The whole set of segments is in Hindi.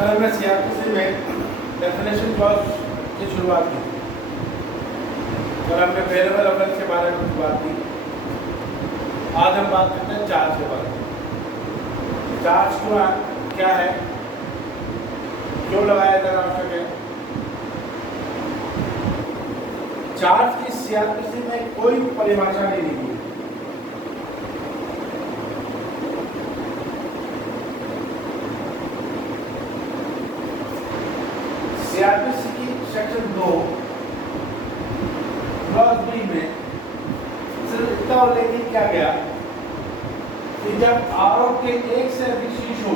कल हमने सीआरपीसी में डेफिनेशन क्लॉज की शुरुआत की। कल हमने वेरिएबल ऑफेंस के बारे में बात की। आज हम बात करते हैं चार्ज के बारे में। चार्ज क्या है, क्यों लगाया जाना आवश्यक है। चार्ज की सीआरपीसी में कोई परिभाषा नहीं दी गई। सीआरपीसी की सेक्शन 2 क्लॉज बी में सिर्फ इतना उल्लेख किया गया कि जब आरोप के एक से अधिक शीर्ष हो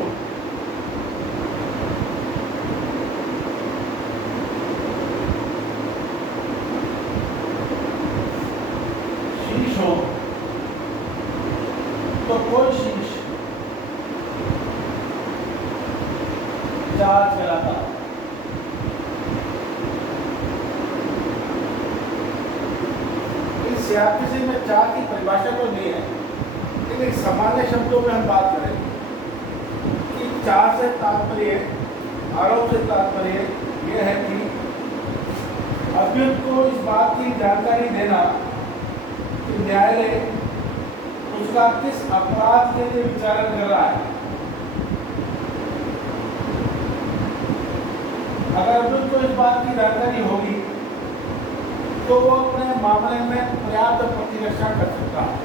तो कोई शीर्ष चार्ज कहलाता है। इस सीआरपीसी में चार्ज की परिभाषा तो नहीं है, लेकिन सामान्य शब्दों में हम बात करें कि चार्ज से तात्पर्य, आरोप से तात्पर्य यह है कि अभियुक्त को इस बात की जानकारी देना कि न्यायालय उसका किस अपराध के लिए विचारण कर रहा है। अगर अभियुक्त को इस बात की जानकारी होगी तो वो अपने मामले में पर्याप्त प्रतिरक्षा कर सकता है,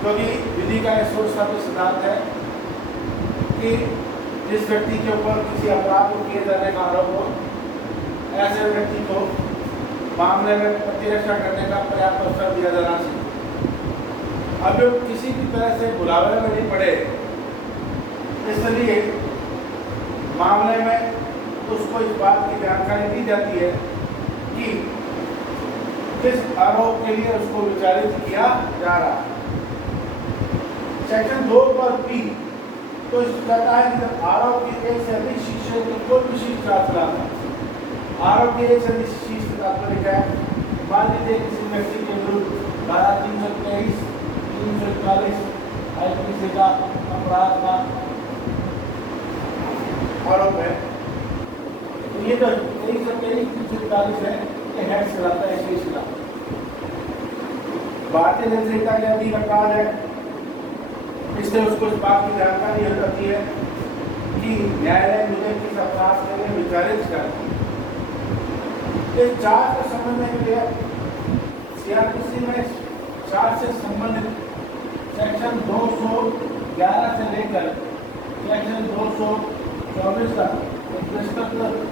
क्योंकि विधि का यह सोच स्थापित सिद्धांत है कि जिस व्यक्ति के ऊपर किसी अपराध को किए जाने का आरोप हो, ऐसे व्यक्ति को मामले में प्रतिरक्षा करने का पर्याप्त अवसर दिया जाना चाहिए। अभियुक्त किसी भी तरह से बुलावे में नहीं पड़े, इसलिए मामले में उसको इस बात की जानकारी दी जाती है कि किस आरोप के लिए उसको विचारित किया जा रहा है। सेक्शन 2 पर पी तो इस कहता है कि जब आरोप की एक से अधिक शीर्ष की कोई विशिष्ट चार्ज है। आरोप की एक से अधिक शीर्ष तात्पर्य क्या है। मान लीजिए किसी व्यक्ति के विरुद्ध धारा 323, 341 आईपीसी का अपराध का आरोप है, तो ये तो 323 है, ये हेड कहलाता है, शीर्ष का। भारतीय दंड संहिता के अधीन अपराध है, इससे उसको इस बात की जानकारी हो जाती है कि न्यायालय मुझे किस अपराध के लिए विचारित कर। इस चार्ज को समझने के लिए सीआरपीसी में चार्ज से संबंधित सेक्शन 211 से लेकर सेक्शन 224 तक विस्तृत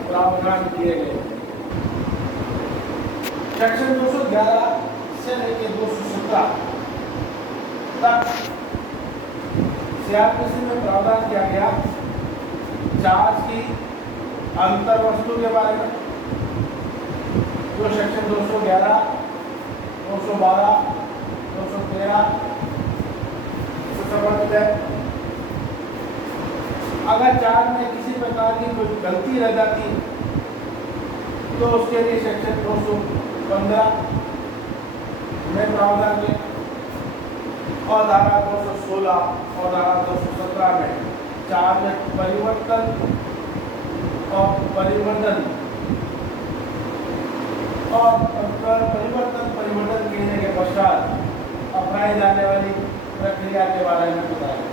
प्रावधान किए गए। सेक्शन 211 से लेकर 217 तक सीआरपीसी में प्रावधान किया गया चार्ज की अंतर वस्तु के बारे में, जो सेक्शन 211, 212, 213 से संबंधित है। अगर चार्ज में किसी प्रकार की कोई गलती रह जाती तो उसके लिए सेक्शन 215 में प्रावधान किया और धारा 216 और धारा 217 में चार्ज में परिवर्तन और परिवर्तन करने के पश्चात अपनाई जाने वाली प्रक्रिया के बारे में बताया।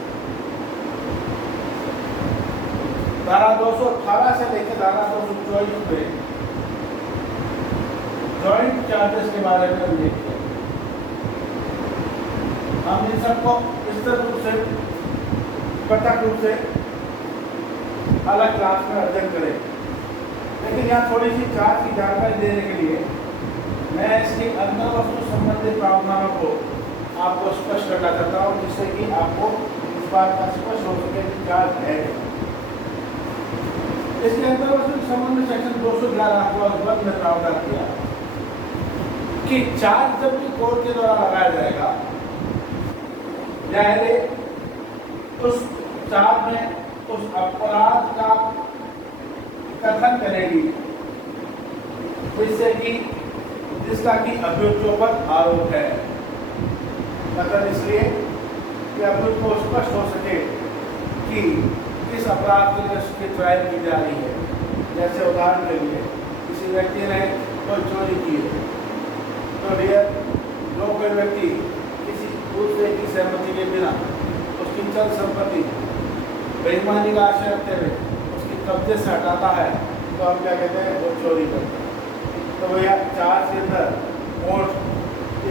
धारा 218 से लेकर धारा 224 में जॉइंट चार्जेस के बारे में उल्लेख किया। हम इन सबको विस्तृत रूप से, पृथक रूप से अलग क्लास में अध्ययन करें, लेकिन यहाँ थोड़ी सी चार्ज की जानकारी देने के लिए मैं इसके अंतर वस्तु संबंधित प्रावधानों को आपको स्पष्ट करना चाहता हूँ, जिससे कि आपको इस बात का स्पष्ट हो सके कि चार्ज है। इसके अंतर वस्तु के संबंध में सेक्शन 211 क्लॉज 1 में प्रावधान किया कि चार्ज जब भी कोर्ट के द्वारा लगाया जाएगा, न्यायालय उस चार्ज में उस अपराध का कथन करेगी जिससे कि जिसका कि अभियुक्तों पर आरोप है। मतलब इसलिए कि अभियुक्त को स्पष्ट हो सके कि किस अपराध के लिए उसकी ट्रायल की जा रही है। जैसे उदाहरण के लिए किसी व्यक्ति ने कोई चोरी की है, तो डियर जो कोई व्यक्ति किसी दूसरे की सहमति के बिना उसकी चल संपत्ति बेईमानी का आशय रखते हुए उसकी कब्जे से हटाता है, तो हम क्या कहते हैं, वो चोरी करते हैं। तो भैया चार्ज के अंदर कोर्ट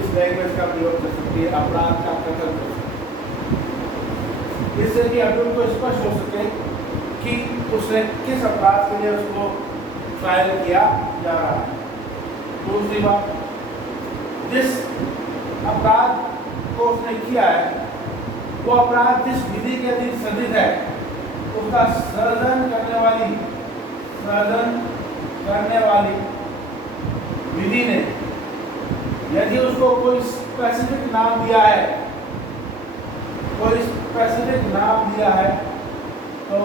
इस लैंग्वेज का प्रयोग कर सकती है, अपराध का कथन कर सकती है, इससे कि अभी को स्पष्ट हो सके कि उसने किस अपराध के लिए उसको ट्रायल किया जा रहा है। दूसरी बात, जिस अपराध को उसने किया है वो अपराध जिस विधि के अधीन संदिग्ध है उसका सर्जन करने वाली विधि ने यदि उसको कोई स्पेसिफिक नाम दिया है, तो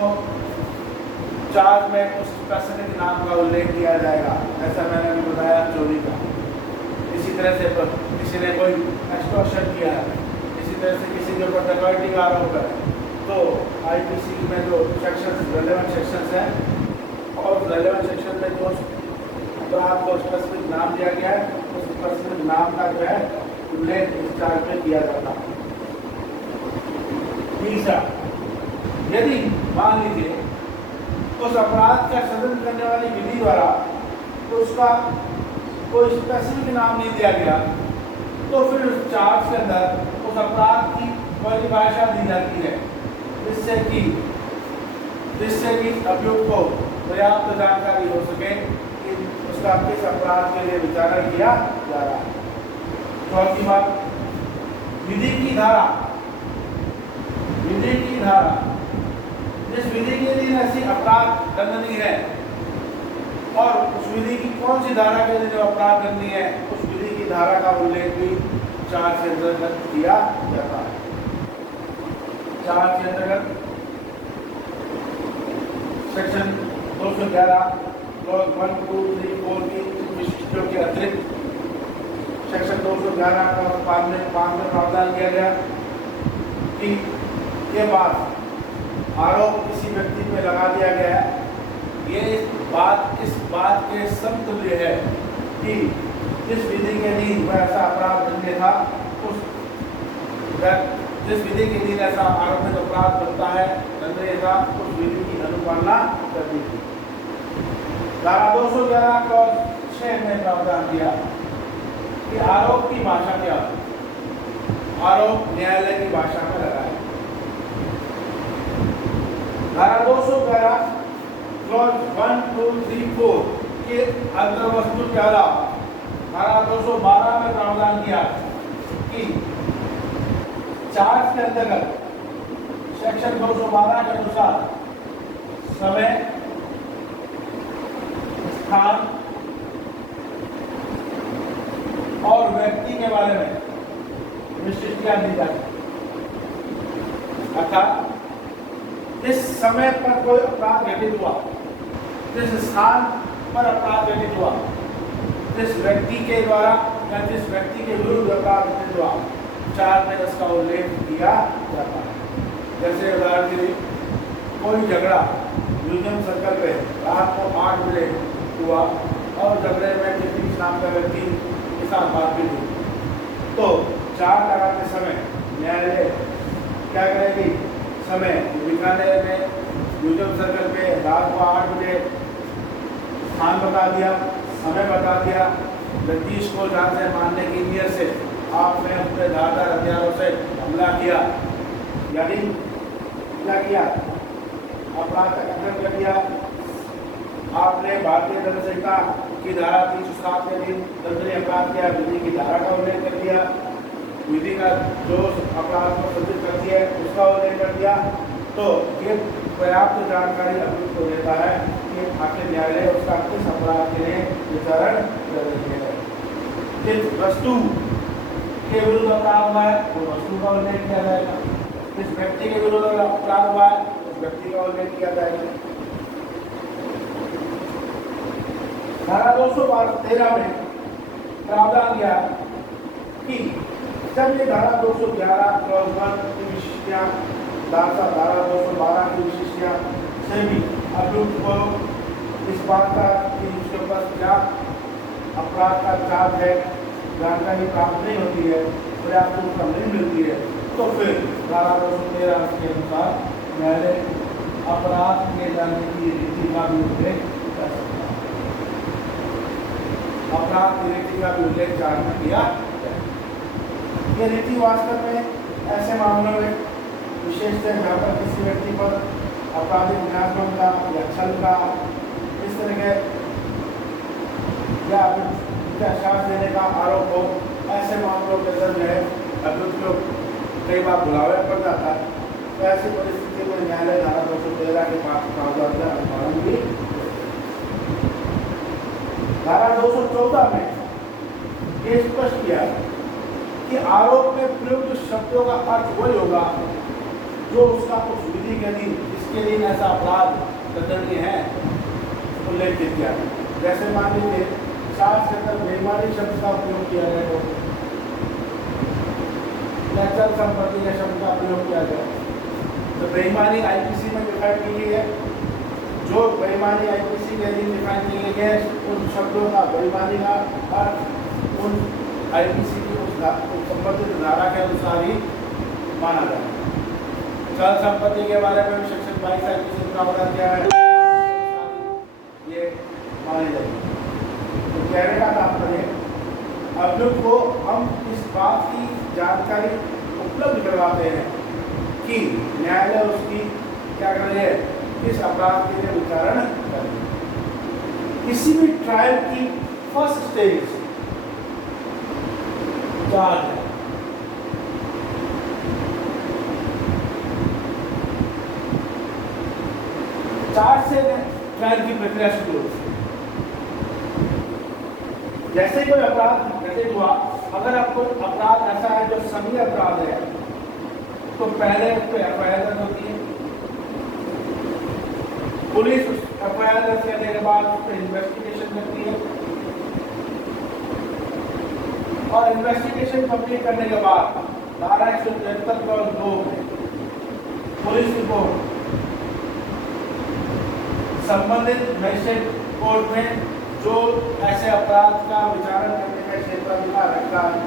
चार्ज में उस स्पेसिफिक नाम का उल्लेख किया जाएगा। ऐसा मैंने भी बताया चोरी का। इसी तरह से किसी ने कोई एक्सटॉर्शन किया है, इसी तरह से किसी के ऊपर डकैती का आरोप है, तो आईपीसी में जो सेक्शन रेलेवेंट सेक्शंस हैं और रेलेवेंट सेक्शन में जो अपराध को स्पेसिफिक नाम दिया गया है उस स्पेसिफिक नाम का जो है उल्लेख इस चार्ज में किया जाता है। तीसरा, यदि मान लीजिए उस अपराध का सर्जन करने वाली विधि द्वारा तो उसका कोई स्पेसिफिक नाम नहीं दिया गया, तो फिर उस चार्ज के अंदर उस अपराध की परिभाषा दी जाती है, जिससे कि अभियुक्त को पर्याप्त जानकारी हो सके कि उसका किस अपराध के लिए विचारण किया जा रहा है। चौथी बात, विधि की धारा जिस विधि के लिए ऐसी अपराध दंडनीय है और उस विधि की कौन सी धारा के लिए अपराध दंडनीय है, उस विधि की धारा का उल्लेख भी चार्ज के अंतर्गत किया जाता है। चार्ज के अंतर्गत सेक्शन 211 क्लॉज 1, 2, 3, 4 की विशिष्टों के अतिरिक्त सेक्शन 211 का 5 में प्रावधान किया गया कि ये बात आरोप किसी व्यक्ति पे लगा दिया गया है, ये इस बात के समतुल्य है कि जिस विधि के लिए वह ऐसा अपराध बनने था, जिस विधि के लिए ऐसा आरोपित अपराध बनता है दंडनीय था, उस विधि की अनुपालना करनी थी। धारा 211 क्लॉज 6 में प्रावधान किया कि आरोप की भाषा क्या है, आरोप न्यायालय की भाषा में लगाए। धारा 211 क्लॉज 1, 2, 3, 4 के अंतर्वस्तु के अलावा धारा 212 में प्रावधान किया कि चार्ज के अंतर्गत सेक्शन 212 के अनुसार समय, स्थान और व्यक्ति के बारे में विशिष्टता दी जाती है। अर्थात जिस समय पर कोई अपराध घटित हुआ, जिस स्थान पर अपराध घटित हुआ, जिस व्यक्ति के द्वारा या जिस व्यक्ति के विरुद्ध अपराध घटित हुआ, चार्ज में इसका उल्लेख किया जाता है। जैसे उदाहरण के लिए कोई झगड़ा म्यूजियम सर्कल पे रात को 8 बजे हुआ और झगड़े में जगदीश नाम का व्यक्ति के साथ बातचीत हुई, तो चार्ज लगाते समय न्यायालय क्या करेगी, समय दिखाने में म्यूजियम सर्कल पे रात को 8 बजे स्थान बता दिया, समय बता दिया, जगदीश को जान से मारने की नीयत से आपने उस पर धारदार हथियारों से हमला किया, यानी क्या किया, अपराध का कथन कर दिया। आपने भारतीय दंड संहिता की धारा 307 के अधीन दंडनीय अपराध किया, विधि की धारा का उल्लेख कर दिया, विधि का जो अपराध को संदिग्ध करती है उसका उल्लेख कर दिया, तो ये पर्याप्त जानकारी अभियुक्त को देता है कि आखिर न्यायालय उसका किस अपराध के लिए विचारण कर रही है। जिस वस्तु के विरुद्ध अपराध हुआ है वो वस्तु का उल्लेख किया जाएगा, जिस व्यक्ति के विरुद्ध अपराध हुआ है उस व्यक्ति का उल्लेख किया जाएगा। धारा 213 में प्रावधान किया कि जब ये धारा 211 क्लॉज 1 की विशिष्टता, धारा 212 की विशिष्टता से भी अभियुक्त को इस बात का कि उसके पास क्या अपराध का चार्ज है जानकारी प्राप्त नहीं होती है, पर्याप्त रूप से नहीं मिलती है, तो फिर धारा 213 के अनुसार न्यायालय अपराध किए जाने की रीति का भी उल्लेख कर सकता है। अपराध की रीति का भी उल्लेख चार्ज में किया जाए। ये रीति वास्तव में ऐसे मामलों में विशेष है जहाँ पर किसी व्यक्ति पर आपराधिक विनाशों का या छल का इस तरह के या विश्वास देने का आरोप हो, ऐसे मामलों के अंदर जो है अभियुक्त को कई बार बुलावे पड़ जाता है। तो ऐसी परिस्थिति में न्यायालय धारा 213 के प्रावधान का अनुपालन भी। धारा 214 में ये स्पष्ट किया कि आरोप में प्रयुक्त शब्दों का अर्थ वही होगा जो उसका उस विधि के दिन जिसके दिन ऐसा अपराध दंडनीय है उल्लेखित किया। जैसे मान लीजिए चार्ज के अंदर बेईमानी शब्द का उपयोग किया गया या चल संपत्ति के शब्द का प्रयोग किया गया, तो बेईमानी आईपीसी में डिफाइन की गई है। जो बेईमानी आईपीसी के अधीन डिफाइन की गई है उन शब्दों का बेईमानी का अर्थ उन आईपीसी की उस संबंधित धारा के अनुसार ही माना जाए। चल संपत्ति के बारे में सेक्शन 22 आईपीसी का प्रावधान क्या है ये माने जाएगी। तो कहने का तात्पर्य अभियुक्त को हम इस बात की जानकारी उपलब्ध करवाते हैं कि न्यायालय उसकी क्या कर रही है, किस अपराध के लिए विचारण कर रही है। किसी भी ट्रायल की फर्स्ट स्टेज चार्ज है। चार्ज से ट्रायल की प्रक्रिया शुरू होती है। जैसे कोई अपराध घटित हुआ, अगर आपको अपराध ऐसा है जो सभी अपराध है तो पहले उस पर एफआईआर दर्ज होती है। पुलिस एफआईआर दर्ज करने के बाद उस पर इन्वेस्टिगेशन करती है और इन्वेस्टिगेशन कंप्लीट करने के बाद 1273 में पुलिस रिपोर्ट संबंधित मजिस्ट्रेट कोर्ट में जो ऐसे अपराध का विचारण करने का क्षेत्राधिकार रखता है,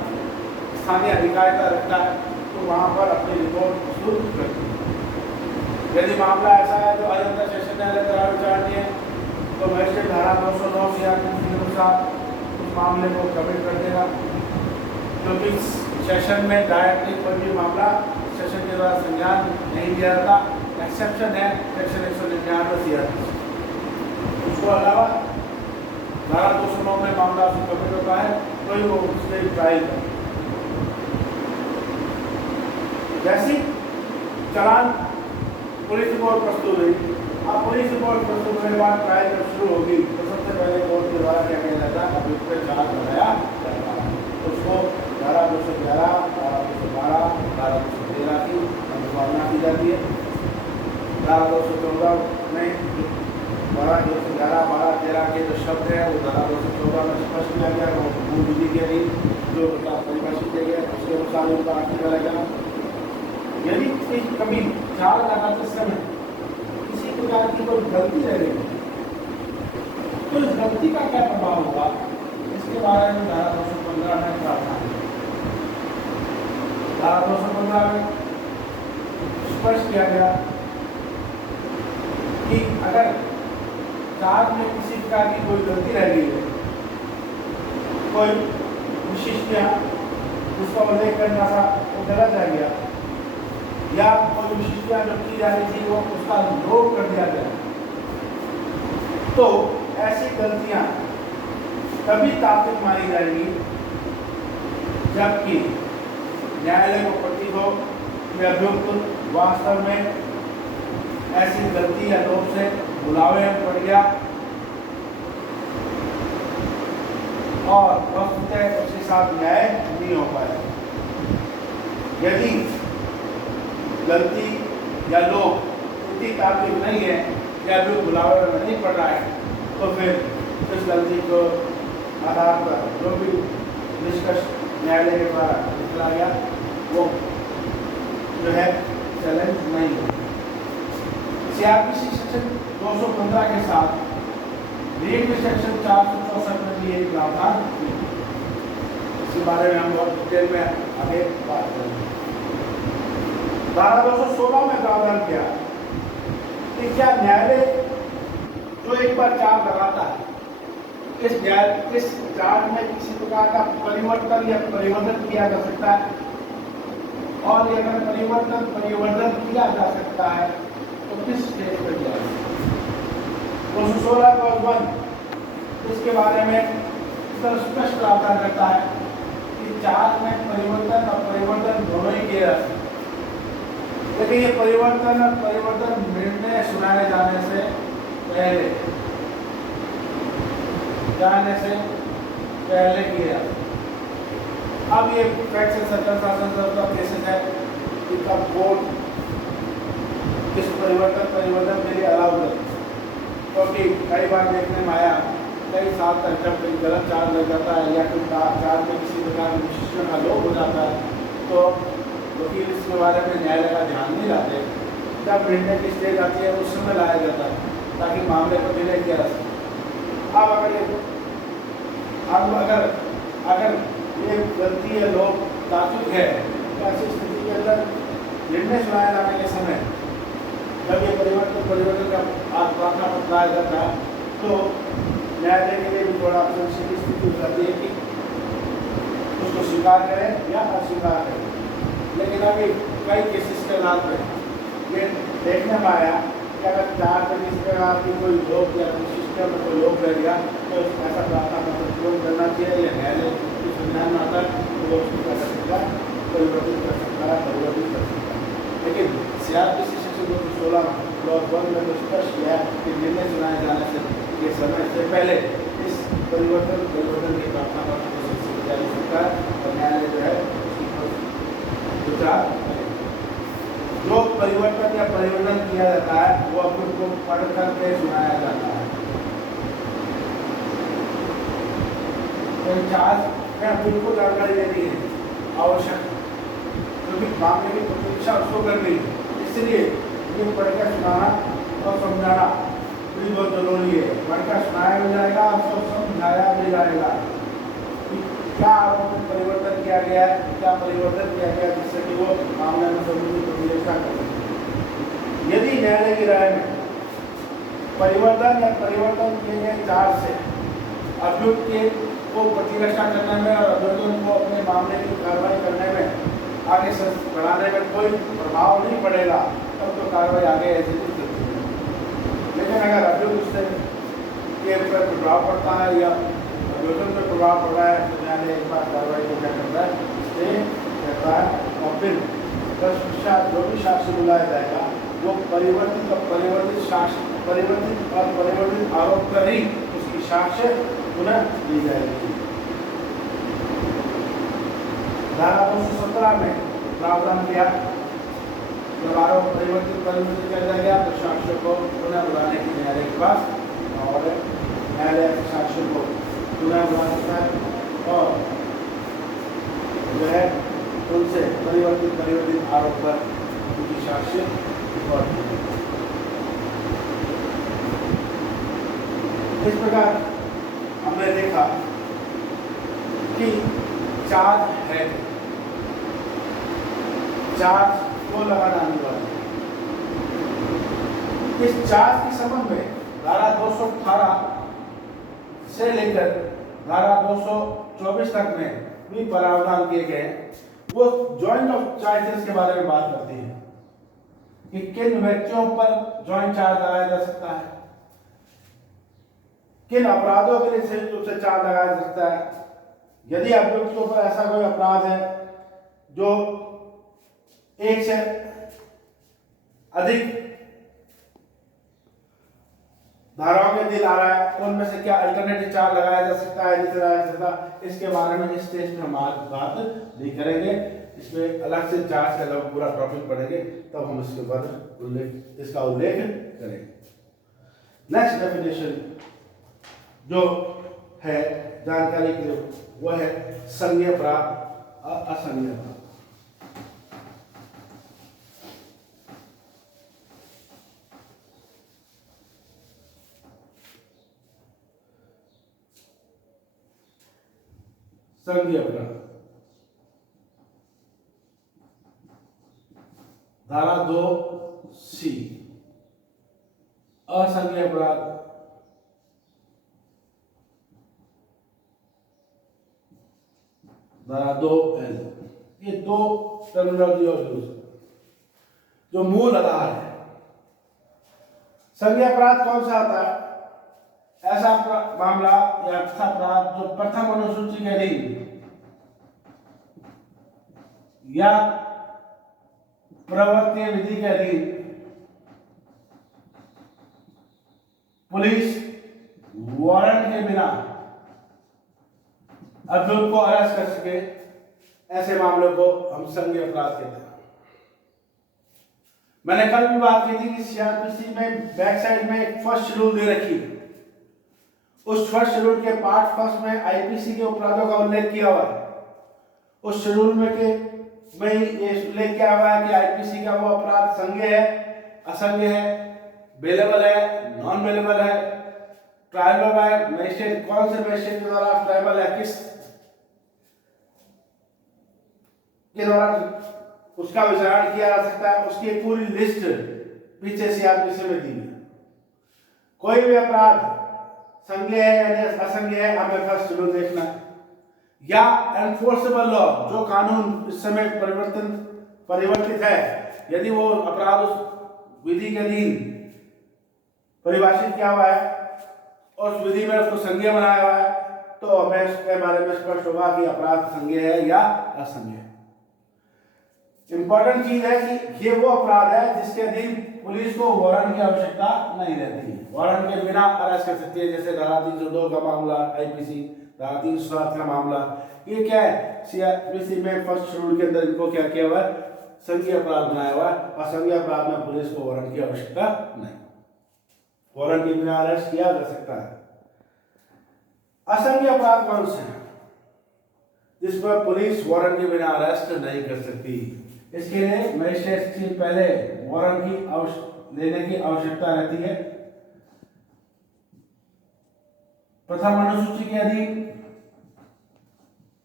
स्थानीय अधिकारिता रखता है, तो वहाँ पर अपनी रिपोर्ट प्रस्तुत करती है। यदि मामला ऐसा है जो अयोध्या सेशन न्यायालय द्वारा विचारणीय है तो मजिस्ट्रेट धारा 909 के अनुसार उस मामले को कमिट कर देगा, क्योंकि सेशन में डायरेक्टली कोई भी मामला सेशन के द्वारा संज्ञान नहीं लिया जाता। एक्सेप्शन है सेक्शन 199 CRPC। उसको अलावा धारा 209 में मामला कमिट होता है तो ही वो उसके ट्रायल है। जैसी चालान पुलिस रिपोर्ट प्रस्तुत हुई, अब पुलिस रिपोर्ट प्रस्तुत होने के बाद ट्रायल जब शुरू होगी तो सबसे पहले कोर्ट के द्वारा क्या किया जाता है, अभियुक्त पर चार्ज लगाया जाता है। उसको धारा 211, धारा 212, धारा 213 की अनुपालना की जाती है। धारा 214 में धारा 211, 12, 13 के जो शब्द हैं वो धारा 214 में स्पष्ट किया गया, वो मूल विधि के अधीन जो परिभाषित किया गया उसके अनुसार उनका अर्थ किया जाएगा। यदि कभी चार्ज लगाते समय किसी प्रकार की कोई गलती रह गई तो इस गलती का क्या प्रभाव होगा, इसके बारे में धारा 215 में प्रावधान है। धारा 215 में स्पष्ट किया गया कि अगर चार्ज में किसी प्रकार की कोई गलती रह गई है, कोई विशिष्टता जिसका उल्लेख करना था वो गलत रह गया या कोई विशिष्टता जो की जा रही थी वो उसका लोप कर दिया गया, तो ऐसी गलतियां तभी तात्विक मानी जाएगी जबकि न्यायालय को प्रतीत हो कि अभियुक्त वास्तव में ऐसी गलती या लोप से बुलावे में पड़ गया और वस्तुतः उसके साथ न्याय नहीं हो पाया। यदि गलती या लोप इतनी तात्विक नहीं है या अभियुक्त बुलावे में नहीं पड़ रहा है तो फिर इस गलती को आधार पर जो भी निष्कर्ष न्यायालय के द्वारा निकला गया वो जो है चैलेंज नहीं है। CRPC सेक्शन 215 के साथ रीड सेक्शन 464 में भी एक प्रावधान, इसके बारे में हम बहुत डिटेल में आगे बात करेंगे। धारा 216 में प्रावधान किया कि क्या न्यायालय जो एक बार चार्ज लगाता है, इस चार्ज में किसी प्रकार का परिवर्तन या परिवर्तन किया जा सकता है, और अगर परिवर्तन किया जा सकता है तो किस स्टेज पर किया जा सकता है। 216 इसके बारे में स्पष्ट प्रावधान करता है कि चार्ज में परिवर्तन और परिवर्तन दोनों ही किए जा सकते हैं, लेकिन ये परिवर्तन और परिवर्तन निर्णय सुनाए जाने से पहले किया। अब ये फैक्ट से सत्तर शासन का केसेस है कि कब कोर्ट किस परिवर्तन के लिए अलाउ करती है, क्योंकि कई बार देखने में आया कई साल तक जब कोई गलत चार्ज लग जाता है या कोई चार्ज में किसी प्रकार का विशिष्ट का लोप हो जाता है तो वकील इसके बारे में न्यायालय का ध्यान नहीं लाते। जब निर्णय की स्टेज आती है उस समय लाया जाता है ताकि मामले को डिले किया जा सके। अब अगर ये गलती या लोग ताजुब है तो ऐसी स्थिति के अंदर निर्णय सुनाए जाने के समय जब ये परिवर्तन का प्रार्थना पत्र लाया जाता है तो न्यायालय के लिए भी थोड़ा संशय की स्थिति हो जाती है कि उसको स्वीकार करें या अस्वीकार करें। लेकिन अभी कई केसेस के आधार पर ये देखने में आया कि अगर चार्ज में किसी प्रकार की कोई लोग या सिस्टम में कोई लोग रह गया तो ऐसा प्रार्थना पत्र पूर्ण करना चाहिए या न्यायालय की संज्ञान में आता है तो वो उसको कर सकता है, परिवर्तित कर सकता है। लेकिन CRPC सेक्शन 216 क्लॉज 1 में तो स्पष्ट किया है कि निर्णय सुनाए जाने से के समय से पहले इस परिवर्तन की प्रार्थना पत्र को किया जा सकता है और न्यायालय जो है उसकी विचार करेगा। जो परिवर्तन या परिवर्तन किया जाता है वो अपने को पढ़ करके सुनाया जाता है। चार्ज में अपने को जानकारी देनी है आवश्यक, क्योंकि मामले की प्रतीक्षा उसको करनी है, इसलिए ये पढ़कर सुनाना और समझाना भी बहुत जरूरी है। पढ़कर सुनाया भी जाएगा, उसको समझाया भी जाएगा कि क्या आरोप में परिवर्तन किया गया है, क्या परिवर्तन किया गया जिससे कि वो मामले में समझने की प्रतिरक्षा कर सके। यदि न्यायालय की राय में परिवर्तन या परिवर्तन किए गए चार्ज से अभियुक्त के को प्रतिरक्षा करने में और अभियुक्त को अपने मामले की कार्रवाई करने में आगे से बढ़ाने में कोई प्रभाव नहीं पड़ेगा तब तो कार्रवाई आगे ऐसे नहीं चलती है। लेकिन अगर अभियुक्त के पर प्रभाव पड़ता है या अभियोजन पर प्रभाव पड़ रहा है तो न्यायालय एक बार कार्रवाई को क्या करता है, स्टे करता है और फिर जो भी साक्ष्य बुलाया जाएगा वो परिवर्तित आरोप पर ही उसकी साक्ष्य पुनः दी जाएगी। धारा 217 में प्रावधान किया जब आरोप परिवर्तित किया जाएगा तो साक्ष्य को पुनः बुलाने की न्यायालय के पास और न्यायालय साक्ष्य को पुनः बुला सकता है और जो है उनसे परिवर्तित आरोप पर उनकी साक्ष्य रिकॉर्ड की। इस प्रकार हमने देखा कि चार्ज है, चार्ज को लगाना अनिवार्य है। इस चार्ज के संबंध में धारा 218 से लेकर धारा 224 तक में भी प्रावधान किए गए। वो जॉइंट ऑफ चार्जेस के बारे में बात करती है कि किन व्यक्तियों पर जॉइंट चार्ज लगाया जा सकता है, किन अपराधों के लिए संयुक्त रूप से चार्ज लगाया जा सकता है। यदि अभियुक्त के ऊपर ऐसा कोई अपराध है जो एक से अधिक धाराओं के अधीन आ रहा है तो उनमें से क्या अल्टरनेटिव चार्ज लगाया जा सकता है, नहीं लगाया जा सकता, इसके बारे में इस स्टेज में हम आज बात नहीं करेंगे। इसमें अलग से चार्ज का जब पूरा टॉपिक पढ़ेंगे तब हम इसके बाद इसका उल्लेख करेंगे। नेक्स्ट डेफिनेशन जो है जानकारी के लिए वह है संज्ञेय अपराध और असंज्ञेय अपराध। संज्ञेय अपराध, धारा 2C असंज्ञेय अपराध, धारा 2L। ये दो टर्मिनोलॉजी और यूज जो मूल आधार है। संज्ञेय अपराध कौन सा होता है? ऐसा मामला या ऐसा अपराध जो प्रथम अनुसूची के अधीन या प्रवर्तनीय विधि के अधीन पुलिस वारंट के बिना अभियुक्त को अरेस्ट कर सके, ऐसे मामलों को हम संज्ञेय अपराध कहते हैं। मैंने कल भी बात की थी कि सीआरपीसी में बैक साइड में एक फर्स्ट शेड्यूल दे रखी है। उस फर्स्ट शेड्यूल के पार्ट फर्स्ट में आईपीसी के अपराधों का उल्लेख किया हुआ है। उस शेड्यूल में ये उल्लेख किया हुआ है कि आईपीसी का वो अपराध संज्ञेय है, असंज्ञेय है, बेलेबल है, नॉन बेलेबल है, ट्रायबल है, मजिस्ट्रेट कौन से मजिस्ट्रेट के द्वारा ट्रायबल है, किस के द्वारा उसका विचारण किया जा सकता है, उसकी पूरी लिस्ट पीछे सीआरपीसी में दी है। कोई भी अपराध संज्ञेय है या असंज्ञेय है, हमें फर्स्ट शेड्यूल देखना है। या एनफोर्सेबल लॉ, जो कानून इस समय परिवर्तित है, यदि वो अपराध उस विधि के अधीन परिभाषित किया हुआ है और उस विधि में उसको संज्ञेय बनाया हुआ है, तो हमें उसके बारे में स्पष्ट होगा कि अपराध संज्ञेय है या असंज्ञेय है। इंपॉर्टेंट चीज है कि ये वो अपराध है जिसके अधीन पुलिस को वारंट की आवश्यकता नहीं रहती है। वारंट के बिना अरेस्ट कर सकती है, जैसे धारा 302 का मामला आईपीसी, धारा 307 का मामला। ये क्या है? सीआरपीसी में फर्स्ट शेड्यूल के अंदर इनको क्या किया हुआ है? संज्ञेय अपराध बनाया हुआ है। असंज्ञेय अपराध में पुलिस को वारंट की आवश्यकता नहीं, वारंट के बिना अरेस्ट किया जा सकता है। असंज्ञेय अपराध कौन से हैं जिसमें पुलिस वारंट के बिना अरेस्ट नहीं कर सकती? इसके लिए मजिस्ट्रेट से पहले वारंट की लेने की आवश्यकता रहती है। प्रथम अनुसूची के अधीन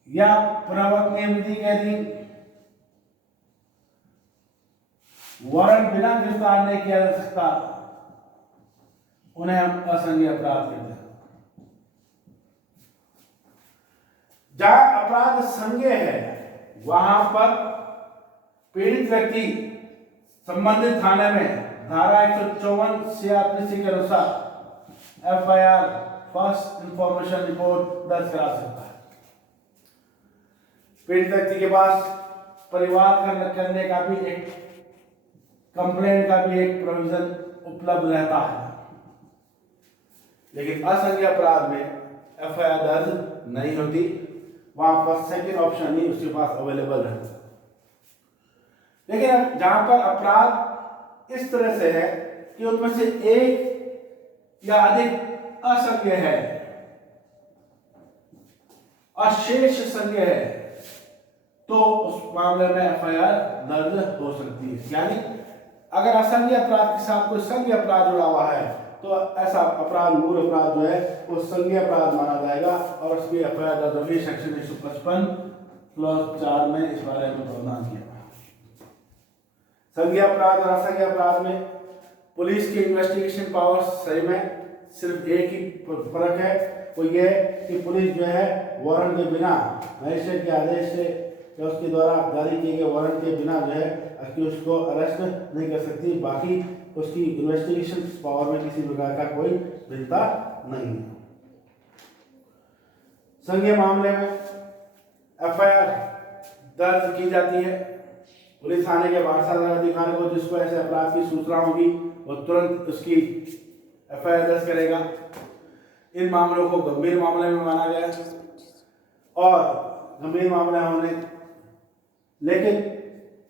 या प्रवर्तनीय विधि के अधीन वारंट बिना गिरफ्तार नहीं किया जा सकता, उन्हें हम असंज्ञेय अपराध कहते हैं। जहां अपराध संज्ञेय है वहां पर पीड़ित व्यक्ति संबंधित थाने में धारा 154 सीआरपीसी के अनुसार एफआईआर फर्स्ट इंफॉर्मेशन रिपोर्ट दर्ज करा सकता है। पीड़ित व्यक्ति के पास परिवार करने का भी एक कंप्लेंट का भी एक प्रोविजन उपलब्ध रहता है, लेकिन असंज्ञेय अपराध में एफआईआर दर्ज नहीं होती। वहां पर सेकंड ऑप्शन ही उसके पास अवेलेबल रहता है। लेकिन जहां पर अपराध इस तरह से है कि उनमें से एक या अधिक असंज्ञेय है और शेष संज्ञेय है, तो उस मामले में एफआईआर दर्ज हो सकती है। यानी अगर असंज्ञेय अपराध के साथ कोई संज्ञेय अपराध जुड़ा हुआ है तो ऐसा अपराध, मूल अपराध जो है वो संज्ञेय अपराध माना जाएगा और उसकी एफआईआर दर्ज होगी। सेक्शन 155 क्लॉज 4 में इस बारे में प्रावधान किया। संज्ञेय अपराध और असंज्ञेय अपराध में पुलिस की इन्वेस्टिगेशन पावर सही में सिर्फ एक ही फर्क है, वो ये कि पुलिस जो है वारंट के बिना, मजिस्ट्रेट के आदेश से या उसके द्वारा जारी किए गए वारंट के बिना जो है उसको अरेस्ट नहीं कर सकती। बाकी उसकी इन्वेस्टिगेशन पावर में किसी प्रकार का कोई भिन्नता नहीं है। संज्ञेय मामले में एफआईआर दर्ज की जाती है। पुलिस थाने के वारसादार अधिकारी को जिसको ऐसे अपराध की सूचना होगी वो तुरंत उसकी एफआईआर दर्ज करेगा। इन मामलों को गंभीर मामले में माना गया और गंभीर मामला होने, लेकिन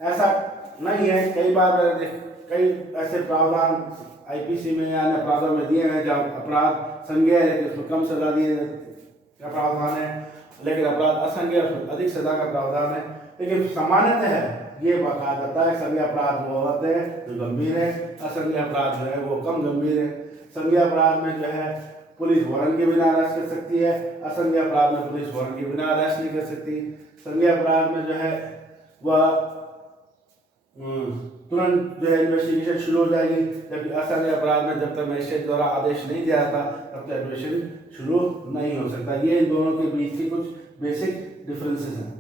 ऐसा नहीं है। कई बार कई ऐसे प्रावधान आईपीसी में या अन्य अपराधों में दिए हैं जहाँ अपराध संज्ञेय है लेकिन उसमें कम सजा दिए का प्रावधान है, लेकिन अपराध असंज्ञेय उसमें अधिक सजा का प्रावधान है। लेकिन सामान्यतः ये कहा जाता है संज्ञेय अपराध वो होते हैं जो गंभीर है, असंज्ञेय अपराध जो है वो कम गंभीर है। संज्ञेय अपराध में जो है पुलिस वारंट के बिना अरेस्ट कर सकती है। असंज्ञेय अपराध में पुलिस वारंट के बिना अरेस्ट नहीं कर सकती। संज्ञेय अपराध में जो है वह तुरंत जो है इन्वेस्टिगेशन शुरू हो जाएगी, जबकि असंज्ञेय अपराध में जब तक मजिस्ट्रेट द्वारा आदेश नहीं दिया जाता तब तक इन्वेस्टिगेशन शुरू नहीं हो सकता। ये इन दोनों के बीच की कुछ बेसिक डिफरेंसेस हैं।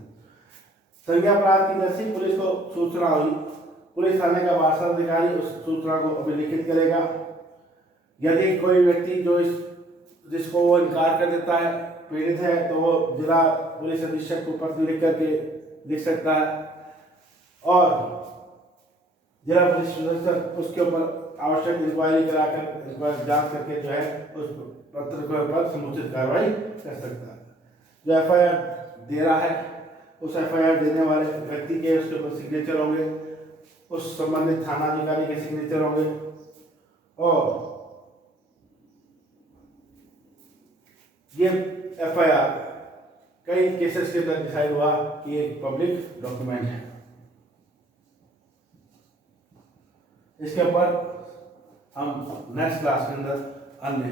संज्ञेय अपराध की जैसी पुलिस को सूचना हुई, पुलिस थाने का वारसा अधिकारी उस सूचना को अभिलिखित करेगा। यदि कोई व्यक्ति जिसको वो इनकार कर देता है, पीड़ित है, तो वो जिला पुलिस अधीक्षक को पत्र लिख करके लिख सकता है और जिला पुलिस अधीक्षक उसके ऊपर आवश्यक इंक्वायरी कराकर इस पर जांच करके जो है उस पत्र के ऊपर समुचित कार्रवाई कर सकता है। जो एफआईआर दे रहा है उस एफआईआर देने वाले व्यक्ति के उसके ऊपर सिग्नेचर होंगे, उस संबंधित थाना अधिकारी के सिग्नेचर होंगे और ये एफआईआर कई केसेस के अंदर डिसाइड हुआ कि एक पब्लिक डॉक्यूमेंट है। इसके ऊपर हम नेक्स्ट क्लास के अंदर अन्य